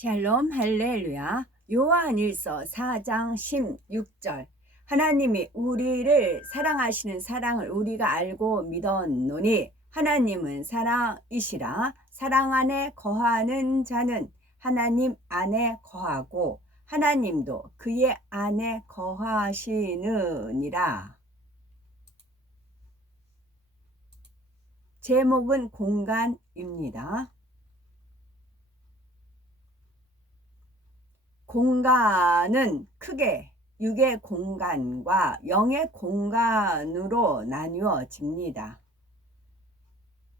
샬롬 할렐루야. 요한일서 4장 16절. 하나님이 우리를 사랑하시는 사랑을 우리가 알고 믿었노니 하나님은 사랑이시라. 사랑 안에 거하는 자는 하나님 안에 거하고 하나님도 그의 안에 거하시느니라. 제목은 공간입니다. 공간은 크게 육의 공간과 영의 공간으로 나뉘어집니다.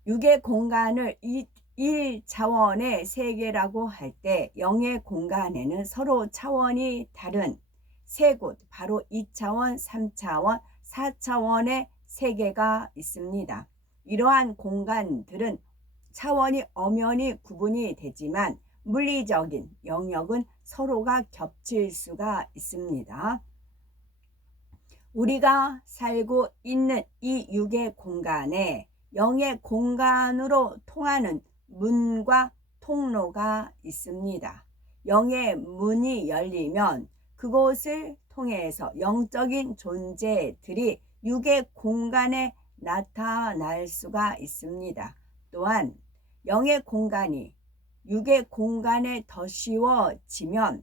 육의 공간을 1차원의 세계라고 할 때 영의 공간에는 서로 차원이 다른 세 곳, 바로 2차원, 3차원, 4차원의 세계가 있습니다. 이러한 공간들은 차원이 엄연히 구분이 되지만 물리적인 영역은 서로가 겹칠 수가 있습니다. 우리가 살고 있는 이 육의 공간에 영의 공간으로 통하는 문과 통로가 있습니다. 영의 문이 열리면 그곳을 통해서 영적인 존재들이 육의 공간에 나타날 수가 있습니다. 또한 영의 공간이 육의 공간에 더 씌워지면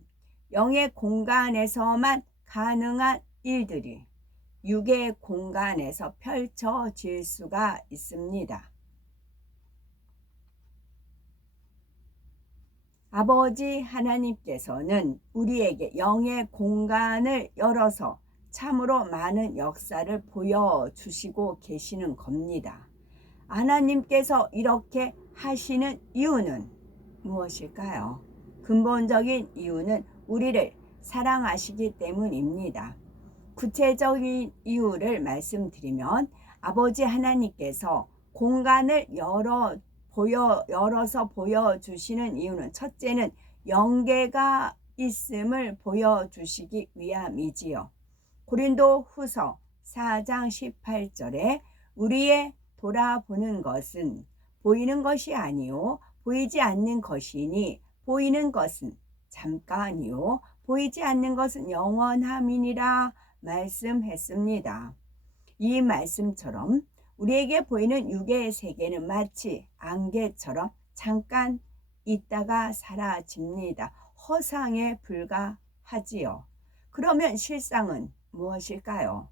영의 공간에서만 가능한 일들이 육의 공간에서 펼쳐질 수가 있습니다. 아버지 하나님께서는 우리에게 영의 공간을 열어서 참으로 많은 역사를 보여주시고 계시는 겁니다. 하나님께서 이렇게 하시는 이유는 무엇일까요? 근본적인 이유는 우리를 사랑하시기 때문입니다. 구체적인 이유를 말씀드리면 아버지 하나님께서 공간을 열어서 보여주시는 이유는 첫째는 영계가 있음을 보여주시기 위함이지요. 고린도후서 4장 18절에 우리의 돌아보는 것은 보이는 것이 아니요 보이지 않는 것이니 보이는 것은 잠깐이요 보이지 않는 것은 영원함이니라 말씀했습니다. 이 말씀처럼 우리에게 보이는 육의 세계는 마치 안개처럼 잠깐 있다가 사라집니다. 허상에 불과하지요. 그러면 실상은 무엇일까요?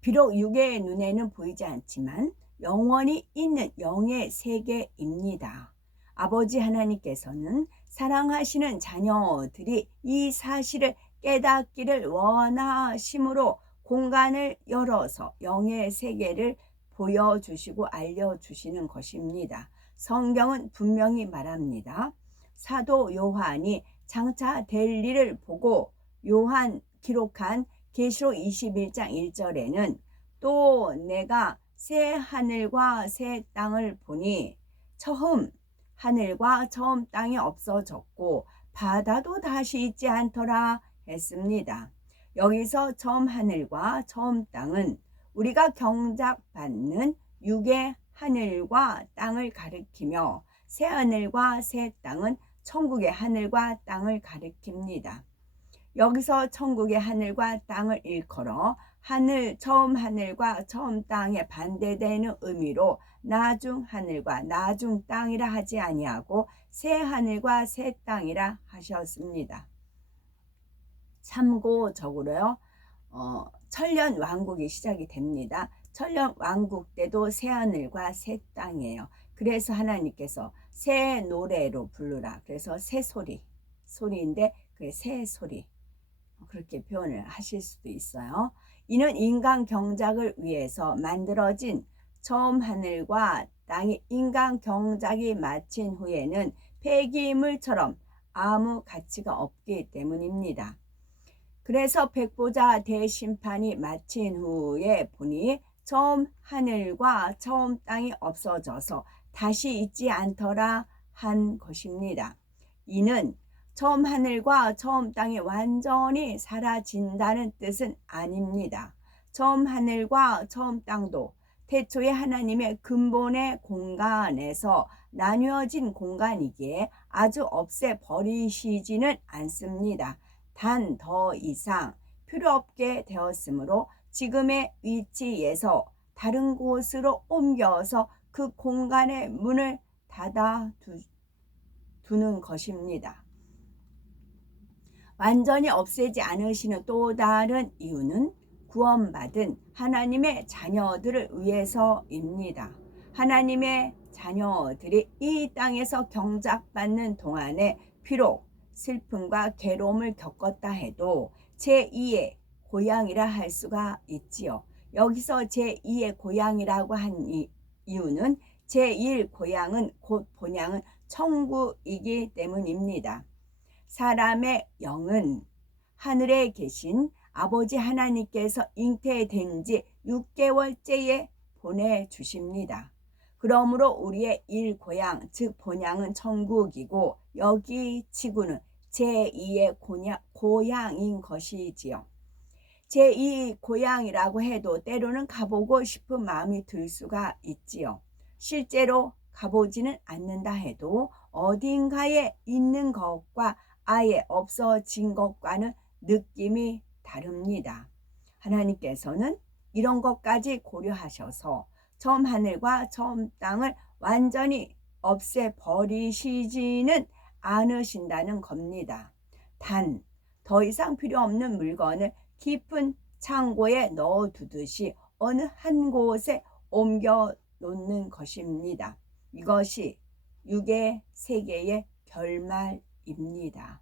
비록 육의 눈에는 보이지 않지만 영원히 있는 영의 세계입니다. 아버지 하나님께서는 사랑하시는 자녀들이 이 사실을 깨닫기를 원하심으로 공간을 열어서 영의 세계를 보여주시고 알려주시는 것입니다. 성경은 분명히 말합니다. 사도 요한이 장차 될 일을 보고 요한 기록한 계시록 21장 1절에는 또 내가 새 하늘과 새 땅을 보니 처음 하늘과 처음 땅이 없어졌고 바다도 다시 있지 않더라 했습니다. 여기서 처음 하늘과 처음 땅은 우리가 경작받는 육의 하늘과 땅을 가리키며 새 하늘과 새 땅은 천국의 하늘과 땅을 가리킵니다. 여기서 천국의 하늘과 땅을 일컬어 처음 하늘과 처음 땅에 반대되는 의미로 나중 하늘과 나중 땅이라 하지 아니하고 새 하늘과 새 땅이라 하셨습니다. 참고적으로요, 천년 왕국이 시작이 됩니다. 천년 왕국 때도 새 하늘과 새 땅이에요. 그래서 하나님께서 새 노래로 부르라. 그래서 새 소리인데 그 새 소리. 그렇게 표현을 하실 수도 있어요. 이는 인간 경작을 위해서 만들어진 처음 하늘과 땅이 인간 경작이 마친 후에는 폐기물처럼 아무 가치가 없기 때문입니다. 그래서 백보자 대심판이 마친 후에 보니 처음 하늘과 처음 땅이 없어져서 다시 있지 않더라 한 것입니다. 이는 처음 하늘과 처음 땅이 완전히 사라진다는 뜻은 아닙니다. 처음 하늘과 처음 땅도 태초에 하나님의 근본의 공간에서 나뉘어진 공간이기에 아주 없애버리시지는 않습니다. 단 더 이상 필요 없게 되었으므로 지금의 위치에서 다른 곳으로 옮겨서 그 공간의 문을 닫아 두는 것입니다. 완전히 없애지 않으시는 또 다른 이유는 구원받은 하나님의 자녀들을 위해서입니다. 하나님의 자녀들이 이 땅에서 경작받는 동안에 비록 슬픔과 괴로움을 겪었다 해도 제2의 고향이라 할 수가 있지요. 여기서 제2의 고향이라고 한 이유는 제1 고향은 곧 본향은 천국이기 때문입니다. 사람의 영은 하늘에 계신 아버지 하나님께서 잉태된 지 6개월째에 보내주십니다. 그러므로 우리의 일고향 즉 본향은 천국이고 여기 지구는 제2의 고향인 것이지요. 제2 고향이라고 해도 때로는 가보고 싶은 마음이 들 수가 있지요. 실제로 가보지는 않는다 해도 어딘가에 있는 것과 아예 없어진 것과는 느낌이 다릅니다. 하나님께서는 이런 것까지 고려하셔서 처음 하늘과 처음 땅을 완전히 없애버리시지는 않으신다는 겁니다. 단 더 이상 필요 없는 물건을 깊은 창고에 넣어두듯이 어느 한 곳에 옮겨 놓는 것입니다. 이것이 육의 세계의 결말입니다.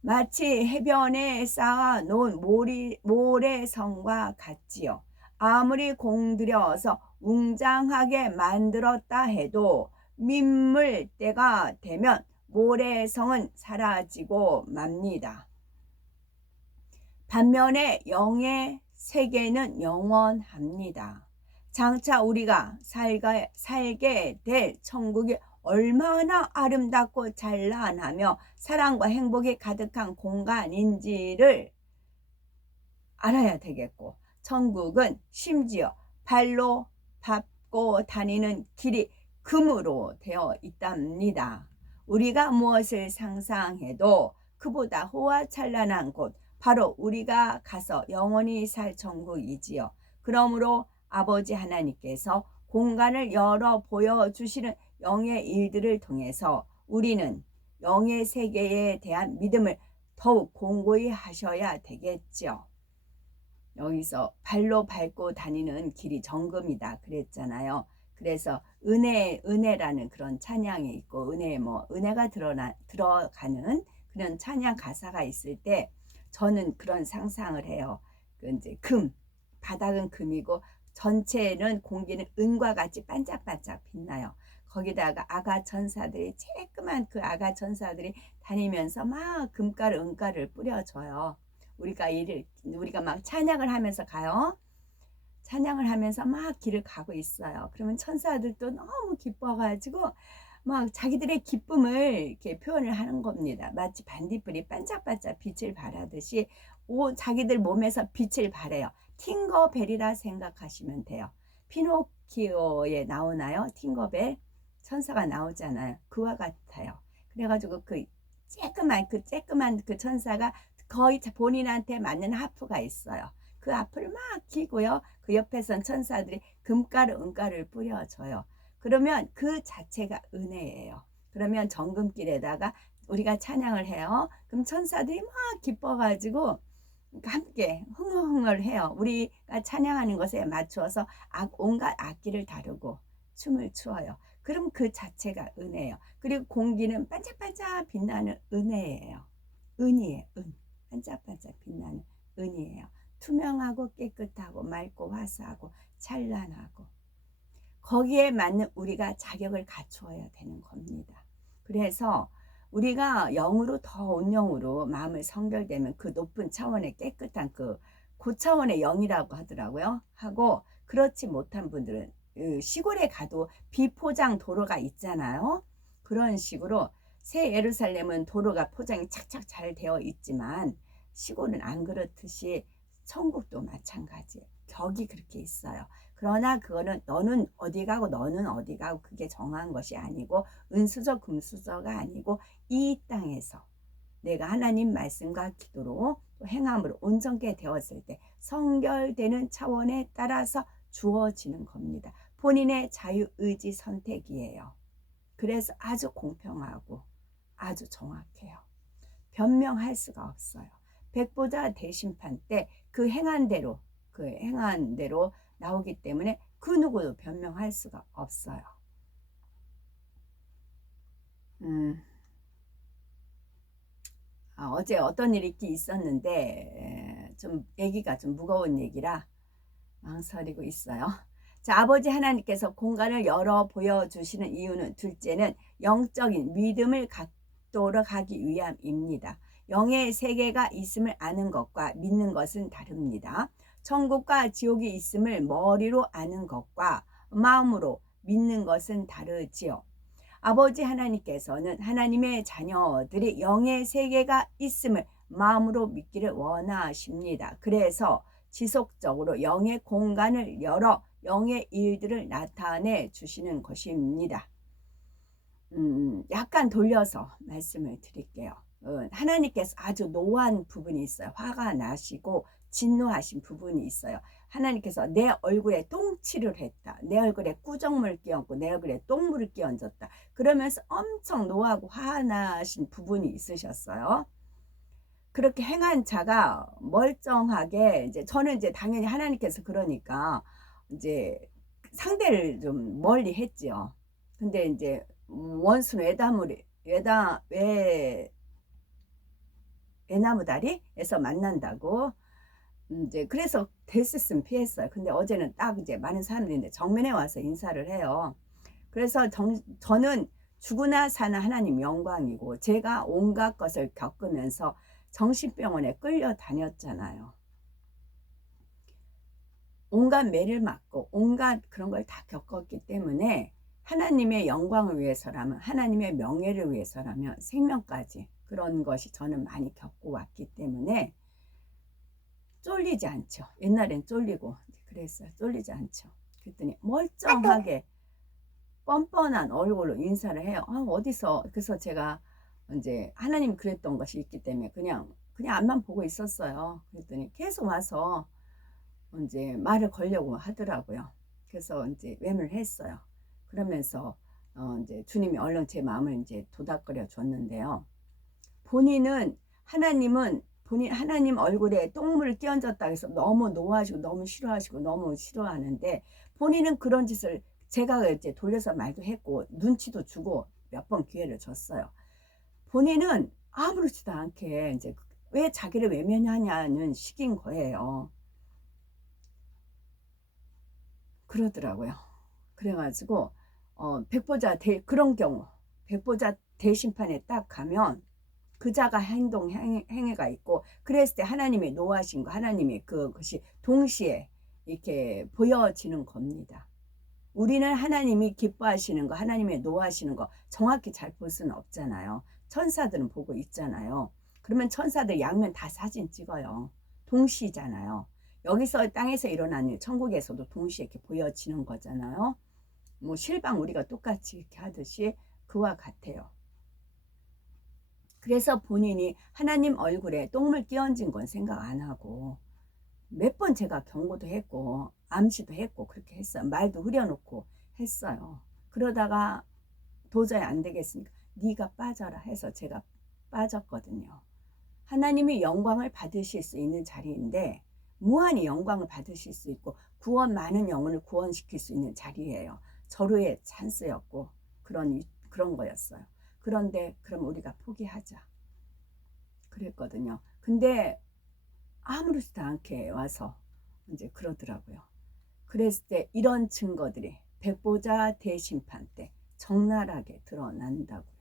마치 해변에 쌓아놓은 모래성과 같지요. 아무리 공들여서 웅장하게 만들었다 해도 민물 때가 되면 모래성은 사라지고 맙니다. 반면에 영의 세계는 영원합니다. 장차 우리가 살게 될 천국이 얼마나 아름답고 찬란하며 사랑과 행복이 가득한 공간인지를 알아야 되겠고, 천국은 심지어 발로 밟고 다니는 길이 금으로 되어 있답니다. 우리가 무엇을 상상해도 그보다 호화찬란한 곳, 바로 우리가 가서 영원히 살 천국이지요. 그러므로 아버지 하나님께서 공간을 열어 보여주시는 영의 일들을 통해서 우리는 영의 세계에 대한 믿음을 더욱 공고히 하셔야 되겠죠. 여기서 발로 밟고 다니는 길이 정금이다 그랬잖아요. 그래서 은혜라는 그런 찬양이 있고 은혜가 들어가는 그런 찬양 가사가 있을 때 저는 그런 상상을 해요. 이제 바닥은 금이고 전체는 공기는 은과 같이 반짝반짝 빛나요. 거기다가 아가 천사들이 쬐끄만 그 아가 천사들이 다니면서 막 금가루 은가루를 뿌려줘요. 우리가 막 찬양을 하면서 가요. 찬양을 하면서 막 길을 가고 있어요. 그러면 천사들도 너무 기뻐가지고 막 자기들의 기쁨을 이렇게 표현을 하는 겁니다. 마치 반딧불이 반짝반짝 빛을 발하듯이 자기들 몸에서 빛을 발해요. 팅거벨이라 생각하시면 돼요. 피노키오에 나오나요? 팅거벨 천사가 나오잖아요. 그와 같아요. 그래가지고 그 쬐끄만 그 천사가 거의 본인한테 맞는 하프가 있어요. 그 하프를 막 키고요. 그 옆에선 천사들이 금가루 은가루를 뿌려줘요. 그러면 그 자체가 은혜예요. 그러면 정금길에다가 우리가 찬양을 해요. 그럼 천사들이 막 기뻐가지고 함께 흥얼흥얼 해요. 우리가 찬양하는 것에 맞추어서 온갖 악기를 다루고 춤을 추어요. 그럼 그 자체가 은혜예요. 그리고 공기는 반짝반짝 빛나는 은혜예요. 은이에요. 은. 반짝반짝 빛나는 은이에요. 투명하고 깨끗하고 맑고 화사하고 찬란하고 거기에 맞는 우리가 자격을 갖추어야 되는 겁니다. 그래서 우리가 영으로 더 온 영으로 마음을 성결되면 그 높은 차원의 깨끗한 그 고차원의 영이라고 하더라고요. 하고 그렇지 못한 분들은 시골에 가도 비포장 도로가 있잖아요. 그런 식으로 새 예루살렘은 도로가 포장이 착착 잘 되어 있지만 시골은 안 그렇듯이 천국도 마찬가지예요. 격이 그렇게 있어요. 그러나 그거는 너는 어디 가고 너는 어디 가고 그게 정한 것이 아니고 은수저 금수저가 아니고 이 땅에서 내가 하나님 말씀과 기도로 또 행함으로 온전케 되었을 때 성결되는 차원에 따라서 주어지는 겁니다. 본인의 자유의지 선택이에요. 그래서 아주 공평하고 아주 정확해요. 변명할 수가 없어요. 백보자 대심판 때 그 행한 대로 나오기 때문에 그 누구도 변명할 수가 없어요. 어제 어떤 일이 있었는데 좀 얘기가 좀 무거운 얘기라 망설이고 있어요. 자, 아버지 하나님께서 공간을 열어 보여주시는 이유는 둘째는 영적인 믿음을 갖도록 하기 위함입니다. 영의 세계가 있음을 아는 것과 믿는 것은 다릅니다. 천국과 지옥이 있음을 머리로 아는 것과 마음으로 믿는 것은 다르지요. 아버지 하나님께서는 하나님의 자녀들이 영의 세계가 있음을 마음으로 믿기를 원하십니다. 그래서 지속적으로 영의 공간을 열어 영의 일들을 나타내 주시는 것입니다. 약간 돌려서 말씀을 드릴게요. 하나님께서 아주 노한 부분이 있어요. 화가 나시고 진노하신 부분이 있어요. 하나님께서 내 얼굴에 똥칠을 했다. 내 얼굴에 꾸정물 끼얹고 내 얼굴에 똥물을 끼얹었다. 그러면서 엄청 노하고 화나신 부분이 있으셨어요. 그렇게 행한 자가 멀쩡하게 이제 저는 이제 당연히 하나님께서 그러니까 이제 상대를 좀 멀리 했지요. 근데 이제 원수는 외나무다리에서 만난다고 이제 그래서 됐었으면 피했어요. 근데 어제는 딱 이제 많은 사람들이 정면에 와서 인사를 해요. 그래서 저는 죽으나 사나 하나님 영광이고 제가 온갖 것을 겪으면서 정신병원에 끌려 다녔잖아요. 온갖 매를 맞고 온갖 그런 걸 다 겪었기 때문에 하나님의 영광을 위해서라면 하나님의 명예를 위해서라면 생명까지 그런 것이 저는 많이 겪고 왔기 때문에 쫄리지 않죠. 옛날엔 쫄리고 그랬어요. 쫄리지 않죠. 그랬더니 멀쩡하게 뻔뻔한 얼굴로 인사를 해요. 어디서 그래서 제가 이제 하나님 그랬던 것이 있기 때문에 그냥 앞만 보고 있었어요. 그랬더니 계속 와서 이제 말을 걸려고 하더라고요. 그래서 이제 외면을 했어요. 그러면서 이제 주님이 얼른 제 마음을 이제 도닥거려 줬는데요. 하나님 얼굴에 똥물을 끼얹었다 해서 너무 노하시고 너무 싫어하시고 너무 싫어하는데 본인은 그런 짓을 제가 이제 돌려서 말도 했고 눈치도 주고 몇 번 기회를 줬어요. 본인은 아무렇지도 않게 이제 왜 자기를 외면하냐는 식인 거예요. 그러더라고요. 그래가지고 그런 경우 백보자 대심판에 딱 가면 그 자가 행위가 있고 그랬을 때 하나님의 노하신 거 하나님의 그것이 동시에 이렇게 보여지는 겁니다. 우리는 하나님이 기뻐하시는 거 하나님의 노하시는 거 정확히 잘 볼 수는 없잖아요. 천사들은 보고 있잖아요. 그러면 천사들 양면 다 사진 찍어요. 동시잖아요. 여기서 땅에서 일어나는 일 천국에서도 동시에 이렇게 보여지는 거잖아요. 뭐 실방 우리가 똑같이 이렇게 하듯이 그와 같아요. 그래서 본인이 하나님 얼굴에 똥물 끼얹은 건 생각 안 하고 몇 번 제가 경고도 했고 암시도 했고 그렇게 했어요. 말도 흐려놓고 했어요. 그러다가 도저히 안 되겠으니까 네가 빠져라 해서 제가 빠졌거든요. 하나님이 영광을 받으실 수 있는 자리인데 무한히 영광을 받으실 수 있고 많은 영혼을 구원시킬 수 있는 자리예요. 절호의 찬스였고 그런 거였어요. 그런데 그럼 우리가 포기하자 그랬거든요. 근데 아무렇지도 않게 와서 이제 그러더라고요. 그랬을 때 이런 증거들이 백보자 대심판 때 적나라하게 드러난다고요.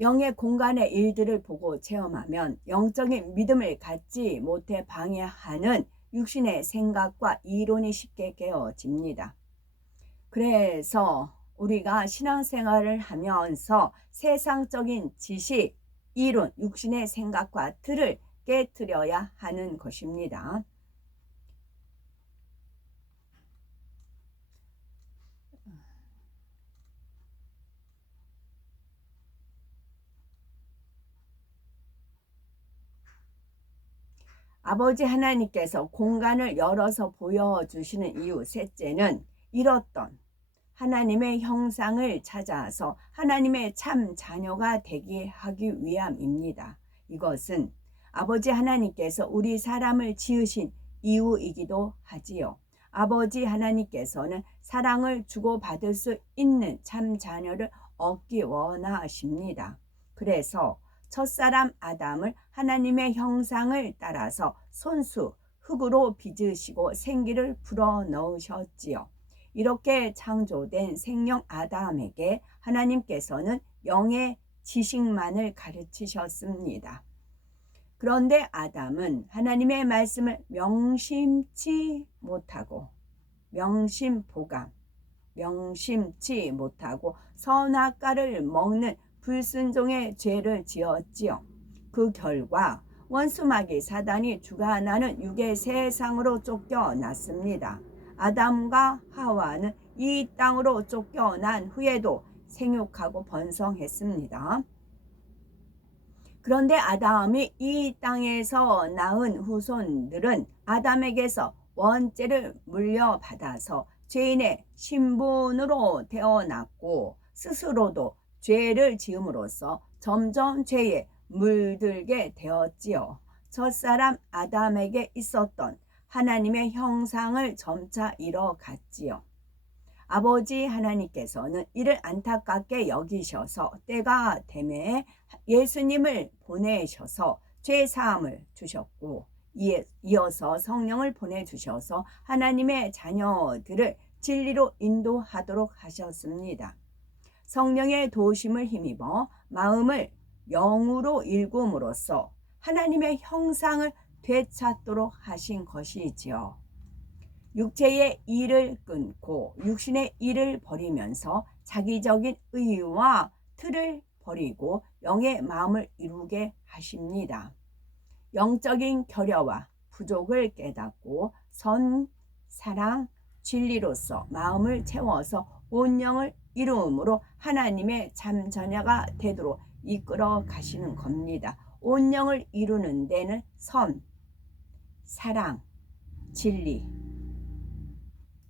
영의 공간의 일들을 보고 체험하면 영적인 믿음을 갖지 못해 방해하는 육신의 생각과 이론이 쉽게 깨어집니다. 그래서 우리가 신앙생활을 하면서 세상적인 지식, 이론, 육신의 생각과 틀을 깨뜨려야 하는 것입니다. 아버지 하나님께서 공간을 열어서 보여주시는 이유 셋째는 이렇던 하나님의 형상을 찾아서 하나님의 참 자녀가 되게 하기 위함입니다. 이것은 아버지 하나님께서 우리 사람을 지으신 이유이기도 하지요. 아버지 하나님께서는 사랑을 주고받을 수 있는 참 자녀를 얻기 원하십니다. 그래서 첫사람 아담을 하나님의 형상을 따라서 손수 흙으로 빚으시고 생기를 불어넣으셨지요. 이렇게 창조된 생명 아담에게 하나님께서는 영의 지식만을 가르치셨습니다. 그런데 아담은 하나님의 말씀을 명심치 못하고 명심치 못하고 선악과를 먹는 불순종의 죄를 지었지요. 그 결과 원수마귀 사단이 주관하는 육의 세상으로 쫓겨났습니다. 아담과 하와는 이 땅으로 쫓겨난 후에도 생육하고 번성했습니다. 그런데 아담이 이 땅에서 낳은 후손들은 아담에게서 원죄를 물려받아서 죄인의 신분으로 태어났고 스스로도 죄를 지음으로써 점점 죄에 물들게 되었지요. 첫사람 아담에게 있었던 하나님의 형상을 점차 잃어갔지요. 아버지 하나님께서는 이를 안타깝게 여기셔서 때가 되매 예수님을 보내셔서 죄사함을 주셨고 이어서 성령을 보내주셔서 하나님의 자녀들을 진리로 인도하도록 하셨습니다. 성령의 도심을 힘입어 마음을 영으로 일굼으로써 하나님의 형상을 되찾도록 하신 것이지요. 육체의 일을 끊고 육신의 일을 버리면서 자기적인 의와 틀을 버리고 영의 마음을 이루게 하십니다. 영적인 결여와 부족을 깨닫고 선, 사랑, 진리로서 마음을 채워서 온 영을 이루므로 하나님의 참 자녀가 되도록 이끌어 가시는 겁니다. 온 영을 이루는 데는 선, 사랑, 진리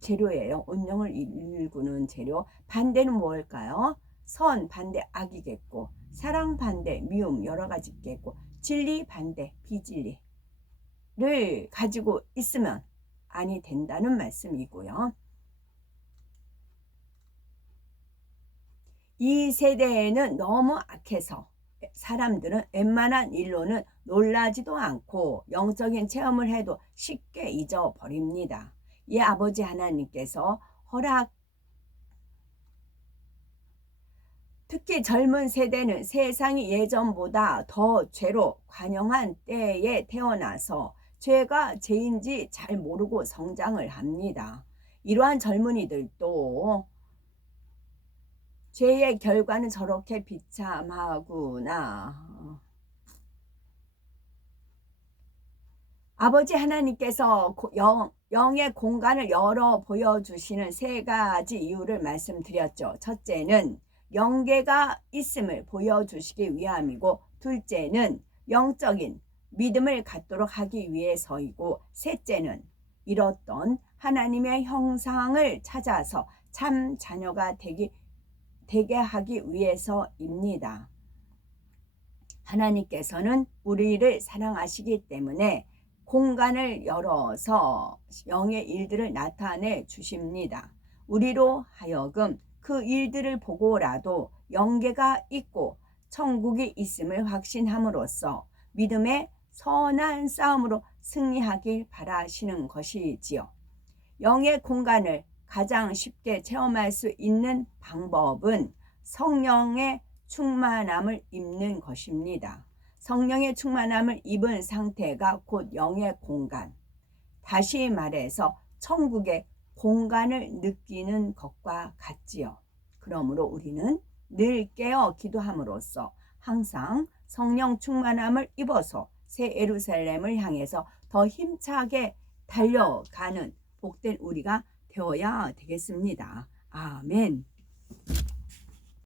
재료예요. 온 영을 이루는 재료. 반대는 뭘까요? 선 반대 악이겠고, 사랑 반대 미움 여러 가지 있겠고, 진리 반대 비진리를 가지고 있으면 아니 된다는 말씀이고요. 이 세대에는 너무 악해서 사람들은 웬만한 일로는 놀라지도 않고 영적인 체험을 해도 쉽게 잊어버립니다. 이 아버지 하나님께서 특히 젊은 세대는 세상이 예전보다 더 죄로 관영한 때에 태어나서 죄가 죄인지 잘 모르고 성장을 합니다. 이러한 젊은이들도 죄의 결과는 저렇게 비참하구나. 아버지 하나님께서 영의 공간을 열어 보여주시는 세 가지 이유를 말씀드렸죠. 첫째는 영계가 있음을 보여주시기 위함이고, 둘째는 영적인 믿음을 갖도록 하기 위해서이고, 셋째는 이뤘던 하나님의 형상을 찾아서 참 자녀가 되게 하기 위해서입니다. 하나님께서는 우리를 사랑하시기 때문에 공간을 열어서 영의 일들을 나타내 주십니다. 우리로 하여금 그 일들을 보고라도 영계가 있고 천국이 있음을 확신함으로써 믿음의 선한 싸움으로 승리하길 바라시는 것이지요. 영의 공간을 가장 쉽게 체험할 수 있는 방법은 성령의 충만함을 입는 것입니다. 성령의 충만함을 입은 상태가 곧 영의 공간, 다시 말해서 천국의 공간을 느끼는 것과 같지요. 그러므로 우리는 늘 깨어 기도함으로써 항상 성령 충만함을 입어서 새 예루살렘을 향해서 더 힘차게 달려가는 복된 우리가 되어야 되겠습니다. 아멘.